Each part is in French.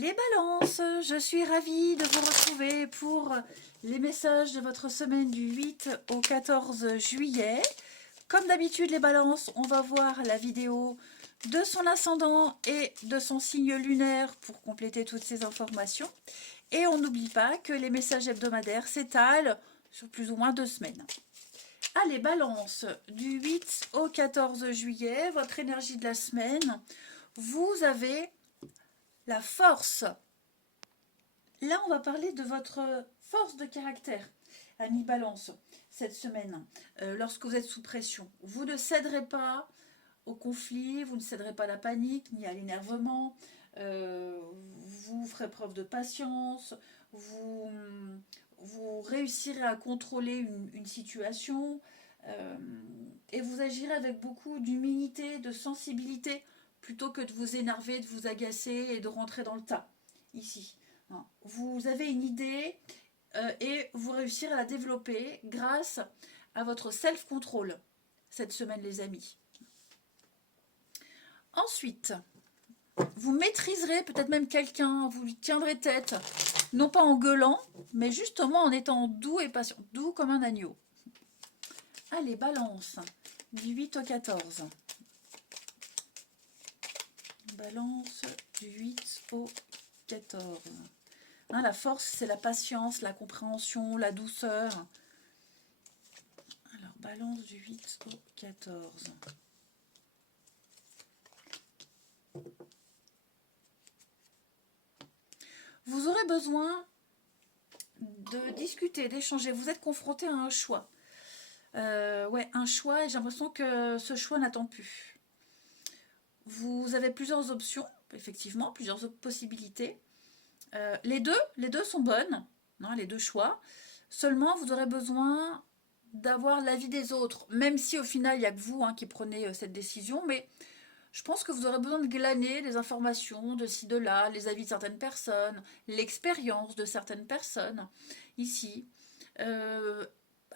Les balances, je suis ravie de vous retrouver pour les messages de votre semaine du 8 au 14 juillet. Comme d'habitude les balances, on va voir la vidéo de son ascendant et de son signe lunaire pour compléter toutes ces informations. Et on n'oublie pas que les messages hebdomadaires s'étalent sur plus ou moins 2 semaines. Allez, balance, du 8 au 14 juillet, votre énergie de la semaine, vous avez la force. Là, on va parler de votre force de caractère, ami Balance, cette semaine, lorsque vous êtes sous pression. Vous ne céderez pas au conflit, vous ne céderez pas à la panique, ni à l'énervement, vous ferez preuve de patience, vous réussirez à contrôler une situation, et vous agirez avec beaucoup d'humilité, de sensibilité, plutôt que de vous énerver, de vous agacer et de rentrer dans le tas, ici. Vous avez une idée et vous réussirez à la développer grâce à votre self-control cette semaine, les amis. Ensuite, vous maîtriserez peut-être même quelqu'un, vous lui tiendrez tête, non pas en gueulant, mais justement en étant doux et patient, doux comme un agneau. Allez, balance, du 8 au 14. Balance, du 8 au 14. Hein, la force, c'est la patience, la compréhension, la douceur. Alors, balance du 8 au 14. Vous aurez besoin de discuter, d'échanger. Vous êtes confronté à un choix. Ouais, un choix, et j'ai l'impression que ce choix n'attend plus. Vous avez plusieurs options, effectivement, plusieurs possibilités. Les deux sont bonnes, non, les deux choix. Seulement, vous aurez besoin d'avoir l'avis des autres, même si au final, il n'y a que vous qui prenez cette décision, mais je pense que vous aurez besoin de glaner des informations de ci, de là, les avis de certaines personnes, l'expérience de certaines personnes, ici.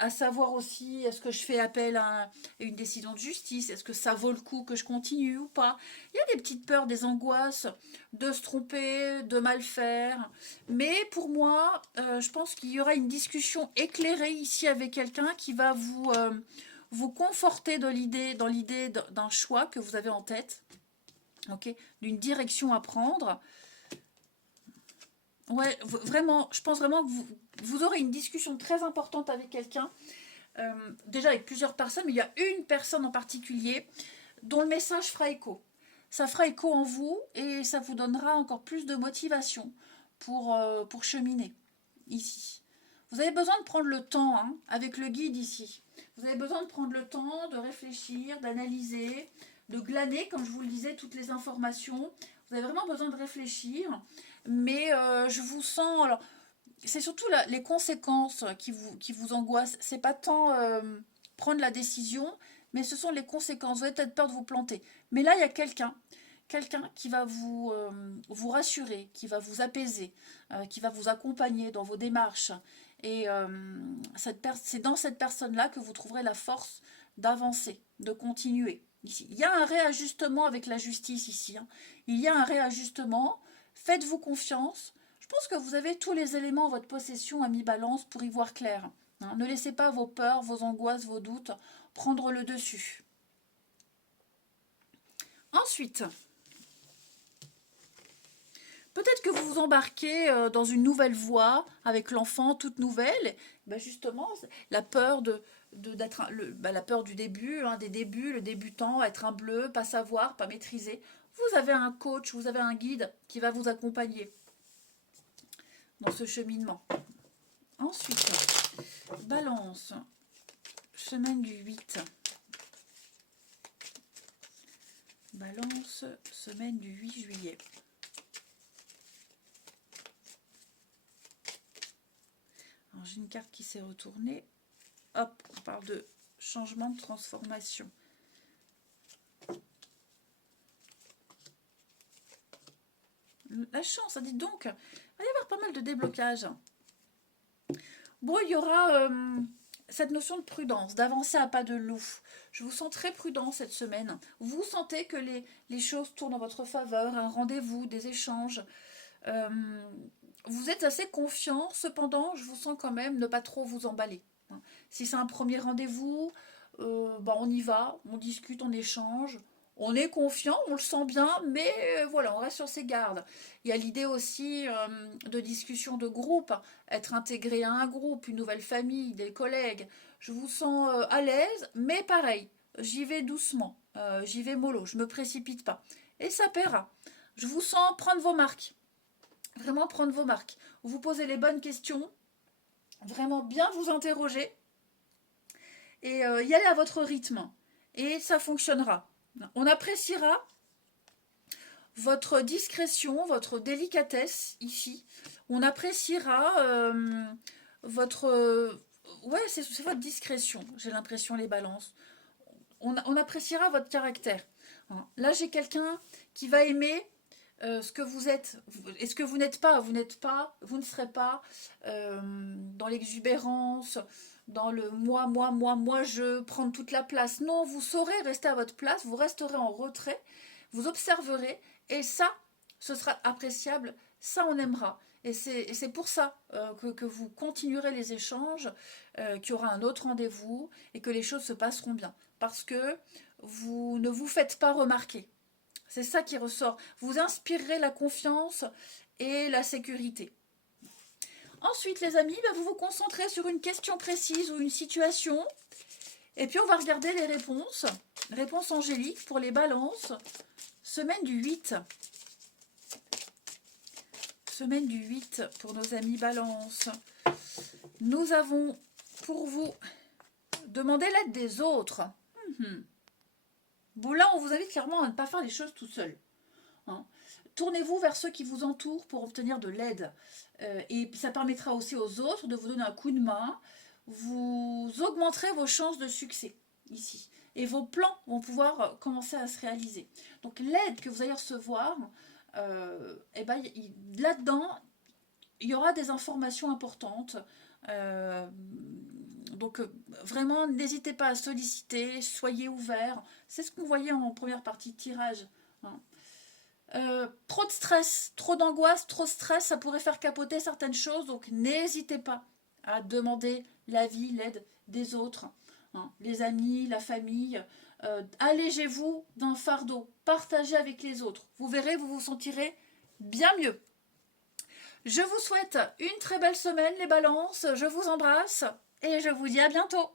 À savoir aussi, est-ce que je fais appel à une décision de justice? Est-ce que ça vaut le coup que je continue ou pas? Il y a des petites peurs, des angoisses de se tromper, de mal faire. Mais pour moi, je pense qu'il y aura une discussion éclairée ici avec quelqu'un qui va vous conforter dans l'idée d'un choix que vous avez en tête, okay, d'une direction à prendre. Ouais, vraiment, je pense vraiment que vous aurez une discussion très importante avec quelqu'un, déjà avec plusieurs personnes, mais il y a une personne en particulier dont le message fera écho. Ça fera écho en vous et ça vous donnera encore plus de motivation pour cheminer ici. Vous avez besoin de prendre le temps avec le guide ici. Vous avez besoin de prendre le temps de réfléchir, d'analyser, de glaner, comme je vous le disais, toutes les informations. Vous avez vraiment besoin de réfléchir. Mais je vous sens... Alors, c'est surtout les conséquences qui vous angoissent. C'est pas tant prendre la décision, mais ce sont les conséquences. Vous avez peut-être peur de vous planter. Mais là, il y a quelqu'un qui va vous rassurer, qui va vous apaiser, qui va vous accompagner dans vos démarches. Et c'est dans cette personne-là que vous trouverez la force d'avancer, de continuer. Ici. Il y a un réajustement avec la justice ici. Il y a un réajustement. Faites-vous confiance. Je pense que vous avez tous les éléments en votre possession, ami Balance, pour y voir clair. Ne laissez pas vos peurs, vos angoisses, vos doutes prendre le dessus. Ensuite, peut-être que vous vous embarquez dans une nouvelle voie avec l'enfant toute nouvelle. Ben justement, la peur la peur du début, des débuts, le débutant, être un bleu, pas savoir, pas maîtriser. Vous avez un coach, vous avez un guide qui va vous accompagner dans ce cheminement. Ensuite, Balance, semaine du 8. Balance, semaine du 8 juillet. Alors j'ai une carte qui s'est retournée. Hop, on parle de changement, de transformation. La chance, ça dit donc, il va y avoir pas mal de déblocages. Bon, il y aura cette notion de prudence, d'avancer à pas de loup. Je vous sens très prudent cette semaine. Vous sentez que les choses tournent en votre faveur, un rendez-vous, des échanges. Euh, vous êtes assez confiant, cependant, je vous sens quand même ne pas trop vous emballer. Hein. Si c'est un premier rendez-vous, bah, on y va, on discute, on échange. On est confiant, on le sent bien, mais voilà, on reste sur ses gardes. Il y a l'idée aussi de discussion de groupe, être intégré à un groupe, une nouvelle famille, des collègues. Je vous sens à l'aise, mais pareil, j'y vais doucement, j'y vais mollo, je me précipite pas. Et ça paiera. Je vous sens prendre vos marques, vraiment prendre vos marques. Vous posez les bonnes questions, vraiment bien vous interroger et y aller à votre rythme. Et ça fonctionnera. On appréciera votre discrétion, votre délicatesse ici. On appréciera votre... ouais, c'est votre discrétion, j'ai l'impression, les balances. On appréciera votre caractère. Hein. Là, j'ai quelqu'un qui va aimer ce que vous êtes. Et ce que vous n'êtes pas, vous ne serez pas dans l'exubérance, dans le moi, je, prendre toute la place. Non, vous saurez rester à votre place, vous resterez en retrait, vous observerez, et ça, ce sera appréciable, ça on aimera. Et c'est pour ça que vous continuerez les échanges, qu'il y aura un autre rendez-vous et que les choses se passeront bien. Parce que vous ne vous faites pas remarquer. C'est ça qui ressort. Vous inspirerez la confiance et la sécurité. Ensuite, les amis, vous vous concentrez sur une question précise ou une situation. Et puis, on va regarder les réponses. Réponse angélique pour les balances. Semaine du 8. Semaine du 8 pour nos amis balance. Nous avons pour vous demandé l'aide des autres. Bon, là, on vous invite clairement à ne pas faire les choses tout seul. Hein. Tournez-vous vers ceux qui vous entourent pour obtenir de l'aide. Et ça permettra aussi aux autres de vous donner un coup de main. Vous augmenterez vos chances de succès ici. Et vos plans vont pouvoir commencer à se réaliser. Donc l'aide que vous allez recevoir, là-dedans, il y aura des informations importantes. Donc vraiment, n'hésitez pas à solliciter, soyez ouverts. C'est ce qu'on voyait en première partie de tirage. Hein. Trop de stress, trop d'angoisse, trop de stress, ça pourrait faire capoter certaines choses. Donc n'hésitez pas à demander l'avis, l'aide des autres. Hein. Les amis, la famille. Allégez-vous d'un fardeau. Partagez avec les autres. Vous verrez, vous vous sentirez bien mieux. Je vous souhaite une très belle semaine, les balances. Je vous embrasse et je vous dis à bientôt.